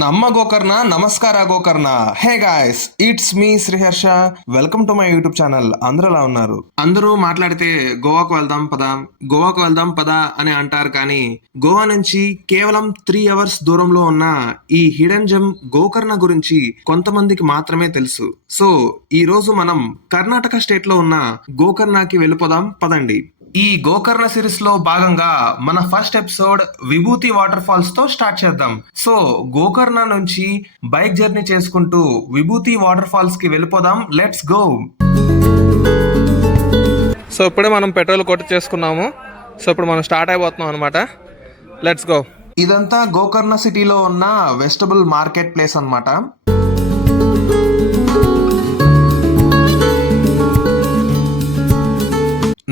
నమ్మ గోకర్ణ నమస్కార Gokarna. Hey guys, it's me Sriharsha. Welcome to my YouTube channel. అందరూ ఎలా ఉన్నారు? అందరూ మాట్లాడితే గోవాకు వెళ్దాం పదా, గోవాకు వెళ్దాం పదా అని అంటారు. కానీ గోవా నుంచి కేవలం 3 hours దూరంలో ఉన్న ఈ హిడెన్ జెమ్ గోకర్ణ గురించి కొంతమందికి మాత్రమే తెలుసు. సో ఈ రోజు మనం కర్ణాటక స్టేట్ లో ఉన్న గోకర్ణకి వెళ్ళిపోదాం పదండి. ఈ గోకర్ణ సిరీస్ లో భాగంగా మన ఫస్ట్ ఎపిసోడ్ విభూతి వాటర్ ఫాల్స్ తో స్టార్ట్ చేద్దాం. సో గోకర్ణ నుంచి బైక్ జర్నీ చేసుకుంటూ విభూతి వాటర్ ఫాల్స్ కి వెళ్ళిపోదాం. Let's go. సో ఇప్పుడే మనం పెట్రోల్ కొట్టించేసుకున్నాము. సో ఇప్పుడు మనం స్టార్ట్ అయిపోతున్నాం అనమాట. Let's go. ఇదంతా గోకర్ణ సిటీలో ఉన్న వెజిటబుల్ మార్కెట్ ప్లేస్ అన్నమాట.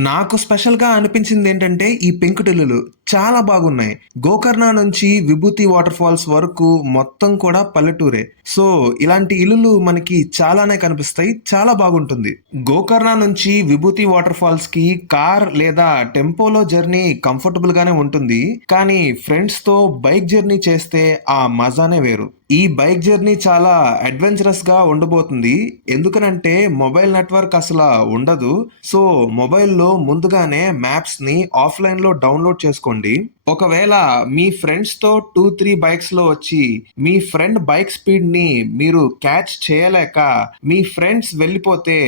నాకు స్పెషల్ గా అనిపించింది ఏంటంటే ఈ పెంకుటిల్లులు చాలా బాగున్నాయి. గోకర్ణ నుంచి విభూతి వాటర్ ఫాల్స్ వరకు మొత్తం కూడా పల్లెటూరే. సో ఇలాంటి ఇల్లులు మనకి చాలానే కనిపిస్తాయి, చాలా బాగుంటుంది. గోకర్ణ నుంచి విభూతి వాటర్ ఫాల్స్ కి కార్ లేదా టెంపోలో జర్నీ కంఫర్టబుల్ గానే ఉంటుంది. కానీ ఫ్రెండ్స్ తో బైక్ జర్నీ చేస్తే ఆ మజానే వేరు. ఈ బైక్ జర్నీ చాలా అడ్వెంచరస్ గా ఉండబోతుంది. ఎందుకనంటే మొబైల్ నెట్వర్క్ అసలు ఉండదు. సో మొబైల్లో ముందుగానే మ్యాప్స్ ని ఆఫ్లైన్ లో డౌన్లోడ్ చేసుకోండి. ఒకవేళ మీ ఫ్రెండ్స్ తో 2-3 బైక్స్ లో వచ్చి మీ ఫ్రెండ్ బైక్ స్పీడ్ ని మీరు క్యాచ్ చేయలేక మీ ఫ్రెండ్స్ వెళ్ళిపోతే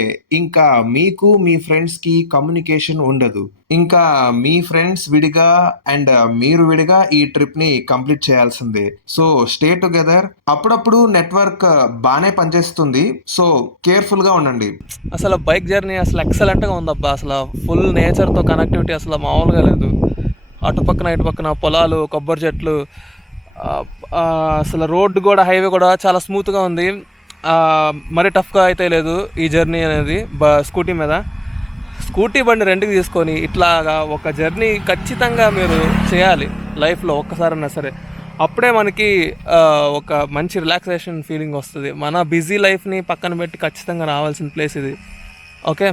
ఇంకా మీకు మీ ఫ్రెండ్స్ కి కమ్యూనికేషన్ ఉండదు. ఇంకా మీ ఫ్రెండ్స్ విడిగా అండ్ మీరు విడిగా ఈ ట్రిప్ ని కంప్లీట్ చేయాల్సిందే. So stay together. అప్పుడప్పుడు నెట్వర్క్ బానే పనిచేస్తుంది. సో కేర్ఫుల్ గా ఉండండి. అసలు బైక్ జర్నీ అసలు ఎక్సలెంట్ గా ఉందబ్బా. అసలు ఫుల్ నేచర్ తో కనెక్టివిటీ అసలు మామూలుగా లేదు. అటు పక్కన ఇటు పక్కన పొలాలు, కొబ్బరి చెట్లు, అసలు రోడ్డు కూడా, హైవే కూడా చాలా స్మూత్గా ఉంది. మరీ టఫ్గా అయితే లేదు ఈ జర్నీ అనేది. స్కూటీ మీద స్కూటీ బండి రెంట్కి తీసుకొని ఇట్లాగా ఒక జర్నీ ఖచ్చితంగా మీరు చేయాలి లైఫ్లో ఒక్కసారైనా సరే. అప్పుడే మనకి ఒక మంచి రిలాక్సేషన్ ఫీలింగ్ వస్తుంది. మన బిజీ లైఫ్ని పక్కన పెట్టి ఖచ్చితంగా రావాల్సిన ప్లేస్ ఇది. Okay,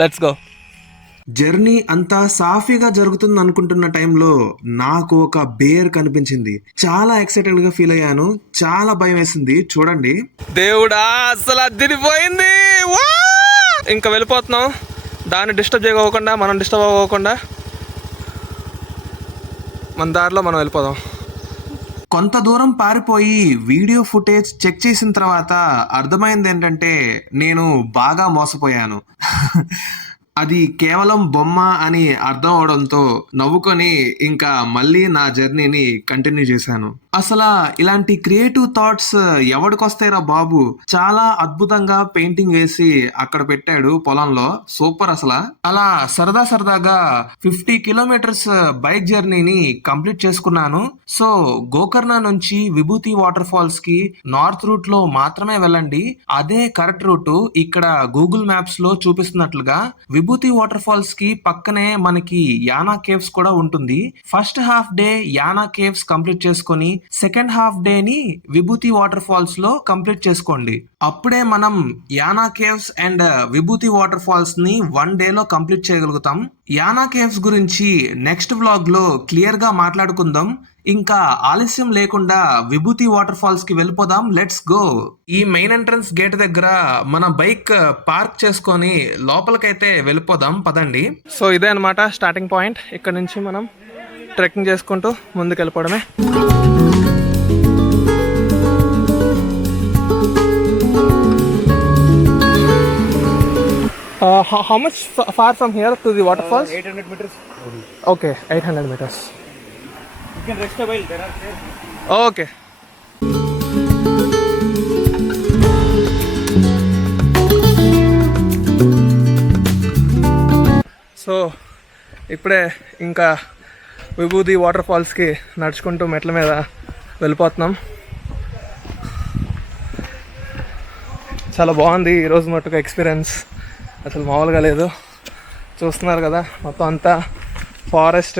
let's go. జర్నీ అంతా సాఫీగా జరుగుతుంది అనుకుంటున్న టైంలో నాకు ఒక బేర్ కనిపించింది. చాలా ఎక్సైటెడ్ గా ఫీల్ అయ్యాను. చాలా భయం వేసింది. చూడండి దేవుడా, అసలు అదిరిపోయింది. ఇంకా వెళ్ళిపోతున్నాం. దాన్ని డిస్టర్బ్ చేయకోకుండా, మనం డిస్టర్బ్ అవ్వకుండా మన దారిలో మనం వెళ్ళిపోదాం. కొంత దూరం పారిపోయి వీడియో ఫుటేజ్ చెక్ చేసిన తర్వాత అర్థమైంది ఏంటంటే నేను బాగా మోసపోయాను. అది కేవలం బొమ్మ అని అర్థం అవడంతో నవ్వుకొని ఇంకా మళ్ళీ నా జర్నీని కంటిన్యూ చేశాను. అసలు ఇలాంటి క్రియేటివ్ థాట్స్ ఎవడికొస్తాయిరా బాబు. చాలా అద్భుతంగా పెయింటింగ్ వేసి అక్కడ పెట్టాడు పొలంలో. సూపర్. అసలు అలా సరదాగా 50 kilometers బైక్ జర్నీని కంప్లీట్ చేసుకున్నాను. సో గోకర్ణ నుంచి విభూతి వాటర్ ఫాల్స్ కి నార్త్ రూట్ లో మాత్రమే వెళ్ళండి. అదే కరెక్ట్ రూట్. ఇక్కడ గూగుల్ మ్యాప్స్ లో చూపిస్తున్నట్లుగా విభూతి వాటర్ ఫాల్స్ కి పక్కనే మనకి యానా కేవ్స్ కూడా ఉంటుంది. First half day Yana caves complete చేసుకొని సెకండ్ హాఫ్ డే ని విభూతి వాటర్ ఫాల్స్ లో కంప్లీట్ చేసుకోండి. అప్పుడే మనం యానా కేవ్స్ అండ్ విభూతి వాటర్ ఫాల్స్ ని 1 day లో కంప్లీట్ చేయగలుగుతాం. యానా కేవ్స్ గురించి నెక్స్ట్ వ్లాగ్ లో క్లియర్ గా మాట్లాడుకుందాం. ఇంకా ఆలస్యం లేకుండా విభూతి వాటర్ ఫాల్స్ కి వెళ్ళిపోదాం. Let's go. ఈ మెయిన్ ఎంట్రన్స్ గేట్ దగ్గర మన బైక్ పార్క్ చేసుకొని లోపలికైతే వెళ్ళిపోదాం పదండి. సో ఇదే అనమాట స్టార్టింగ్ పాయింట్. ఇక్కడ నుంచి మనం ట్రెక్కింగ్ చేసుకుంటూ ముందుకు వెళ్ళిపోవడమే. How much far from here to the waterfalls? 800 meters. Okay, 800 meters. You can rest a while. There are stairs. Okay. So ఇప్పుడే ఇంకా విభూతి వాటర్ ఫాల్స్కి నడుచుకుంటూ మెట్ల మీద వెళ్ళిపోతున్నాం. చాలా బాగుంది ఈరోజు మటుకు ఎక్స్పీరియన్స్. అసలు మామూలుగా లేదు. చూస్తున్నారు కదా, మొత్తం అంతా ఫారెస్ట్,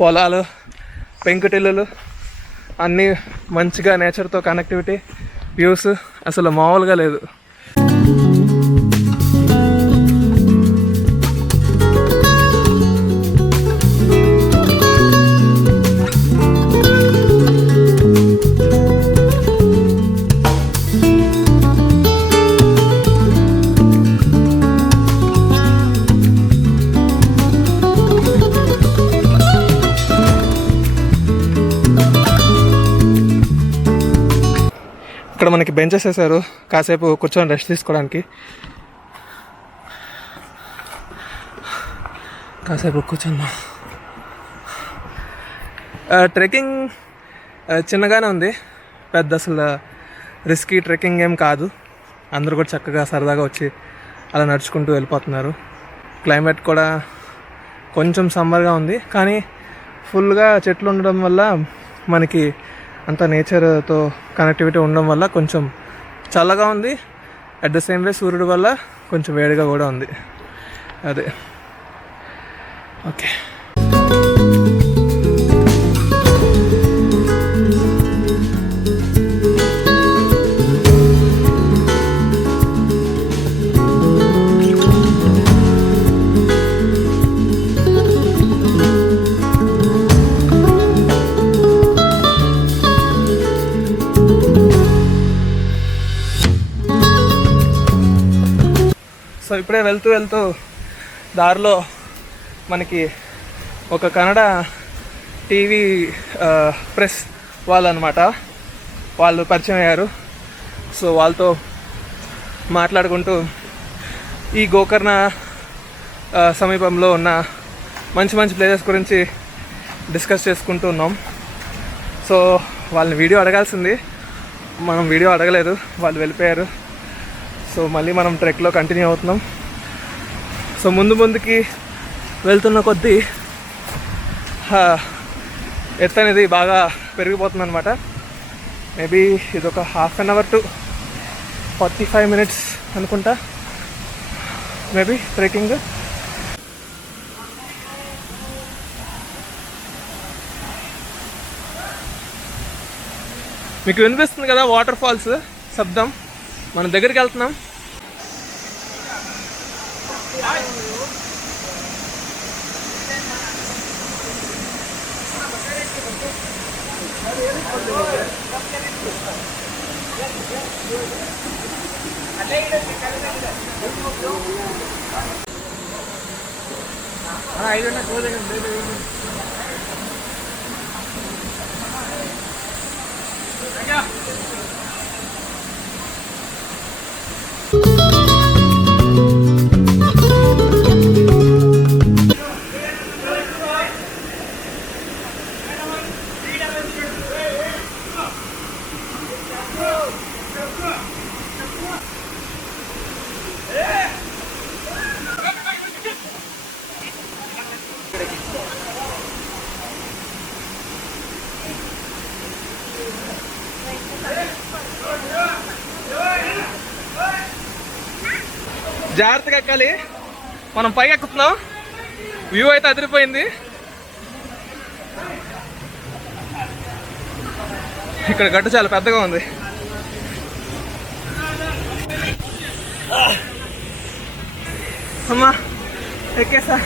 పొలాలు, పెంకుటిల్లులు, అన్నీ మంచిగా నేచర్తో కనెక్టివిటీ, వ్యూస్ అసలు మామూలుగా లేదు. ఇక్కడ మనకి బెంచెస్ వేసారు కాసేపు కూర్చొని రెస్ట్ తీసుకోవడానికి. కాసేపు కూర్చుందాం. ట్రెక్కింగ్ చిన్నగానే ఉంది, పెద్ద అసలు రిస్కీ ట్రెక్కింగ్ ఏం కాదు. అందరూ కూడా చక్కగా సరదాగా వచ్చి అలా నడుచుకుంటూ వెళ్ళిపోతున్నారు. క్లైమేట్ కూడా కొంచెం సమ్మర్గా ఉంది, కానీ ఫుల్గా చెట్లు ఉండడం వల్ల మనకి అంత నేచర్తో కనెక్టివిటీ ఉండడం వల్ల కొంచెం చల్లగా ఉంది. అట్ ద సేమ్ వే సూర్యుడు వల్ల కొంచెం వేడిగా కూడా ఉంది. అదే ఓకే. సో ఇప్పుడే వెళ్తూ దారిలో మనకి ఒక కన్నడ టీవీ ప్రెస్ వాళ్ళు అనమాట, వాళ్ళు పరిచయం అయ్యారు. సో వాళ్ళతో మాట్లాడుకుంటూ ఈ గోకర్ణ సమీపంలో ఉన్న మంచి మంచి ప్లేసెస్ గురించి డిస్కస్ చేసుకుంటూ ఉన్నాం. సో వాళ్ళని వీడియో అడగాల్సింది, మనం వీడియో అడగలేదు, వాళ్ళు వెళ్ళిపోయారు. సో మళ్ళీ మనం ట్రెక్లో కంటిన్యూ అవుతున్నాం. సో ముందుకి వెళ్తున్న కొద్దీ ఎత్తు అనేది బాగా పెరిగిపోతుంది అనమాట. మేబీ ఇది ఒక ½ an hour to 45 minutes అనుకుంటా మేబీ ట్రెక్కింగ్. మీకు వినిపిస్తుంది కదా వాటర్ ఫాల్స్ శబ్దం. మనం దగ్గరికి వెళ్తున్నాం. జాగ్రత్తగా ఎక్కాలి. మనం పైకి ఎక్కుతున్నాం. వ్యూ అయితే అదిరిపోయింది. ఇక్కడ గట్టు చాలా పెద్దగా ఉంది. అమ్మా ఎక్కేసా.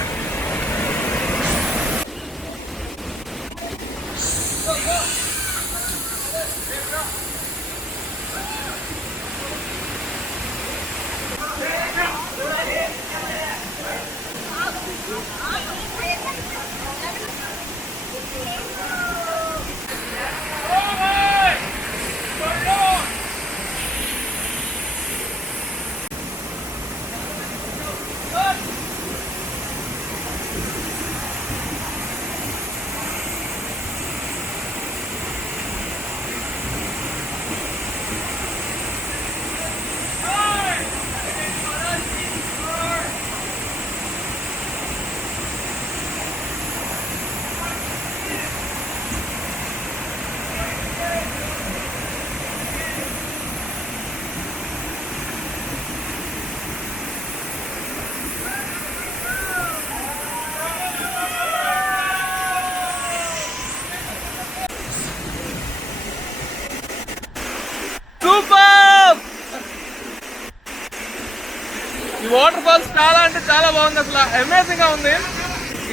ఈ వాటర్ ఫాల్స్ చాలా అంటే చాలా బాగుంది. అసలు అమేజింగ్ గా ఉంది.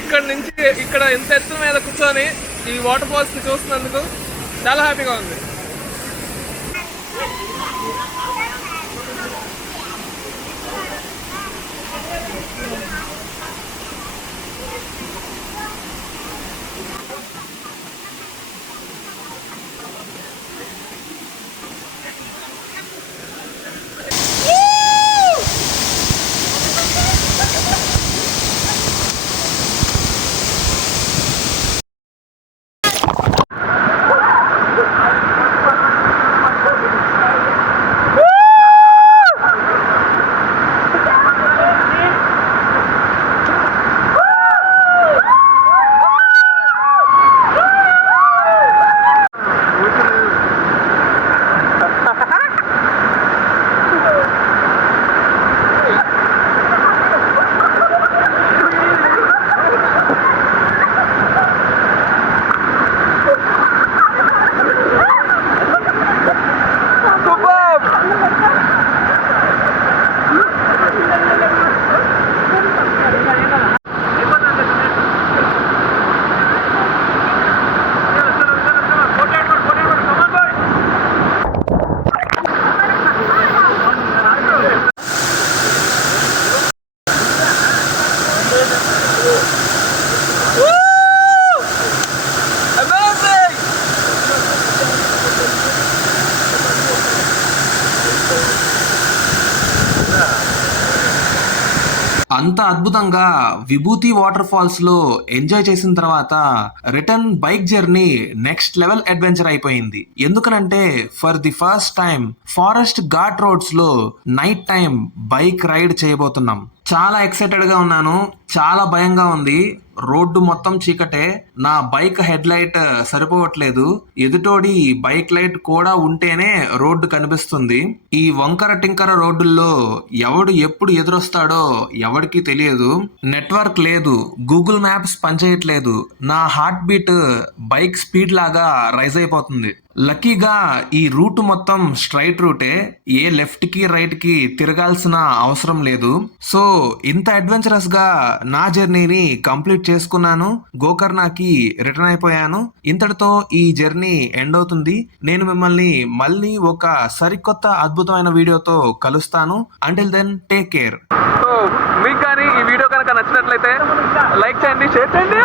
ఇక్కడ నుంచి ఇక్కడ ఇంత ఎత్తు మీద కూర్చొని ఈ వాటర్ ఫాల్స్ ని చూస్తున్నందుకు చాలా హ్యాపీగా ఉంది. అంత అద్భుతంగా విభూతి వాటర్ ఫాల్స్ లో ఎంజాయ్ చేసిన తర్వాత return bike journey next level adventure అయిపోయింది. ఎందుకనంటే for the first time forest ghat roads లో నైట్ టైం బైక్ రైడ్ చేయబోతున్నాం. చాలా ఎక్సైటెడ్ గా ఉన్నాను. చాలా భయంగా ఉంది. రోడ్డు మొత్తం చీకటే. నా బైక్ హెడ్ లైట్ సరిపోవట్లేదు. ఎదుటోడి బైక్ లైట్ కూడా ఉంటేనే రోడ్డు కనిపిస్తుంది. ఈ వంకర టింకర రోడ్డుల్లో ఎవడు ఎప్పుడు ఎదురొస్తాడో ఎవడికి తెలియదు. నెట్వర్క్ లేదు, గూగుల్ మ్యాప్స్ పనిచేయట్లేదు. నా హార్ట్ బీట్ బైక్ స్పీడ్ లాగా రైజ్ అయిపోతుంది. లక్కీగా ఈ రూట్ మొత్తం స్ట్రైట్ రూటే. ఏ లెఫ్ట్ కి రైట్ కి తిరగాల్సిన అవసరం లేదు. సో ఇంత అడ్వెంచరస్ గా నా జర్నీని కంప్లీట్ చేసుకున్నాను. గోకర్ణకి రిటర్న్ అయిపోయాను. ఇంతటితో ఈ జర్నీ ఎండ్ అవుతుంది. నేను మిమ్మల్ని మళ్ళీ ఒక సరికొత్త అద్భుతమైన వీడియోతో కలుస్తాను. Until then take care. So మీకు కానీ ఈ వీడియో కనుక నచ్చినట్లయితే లైక్ చేయండి, షేర్ చేయండి.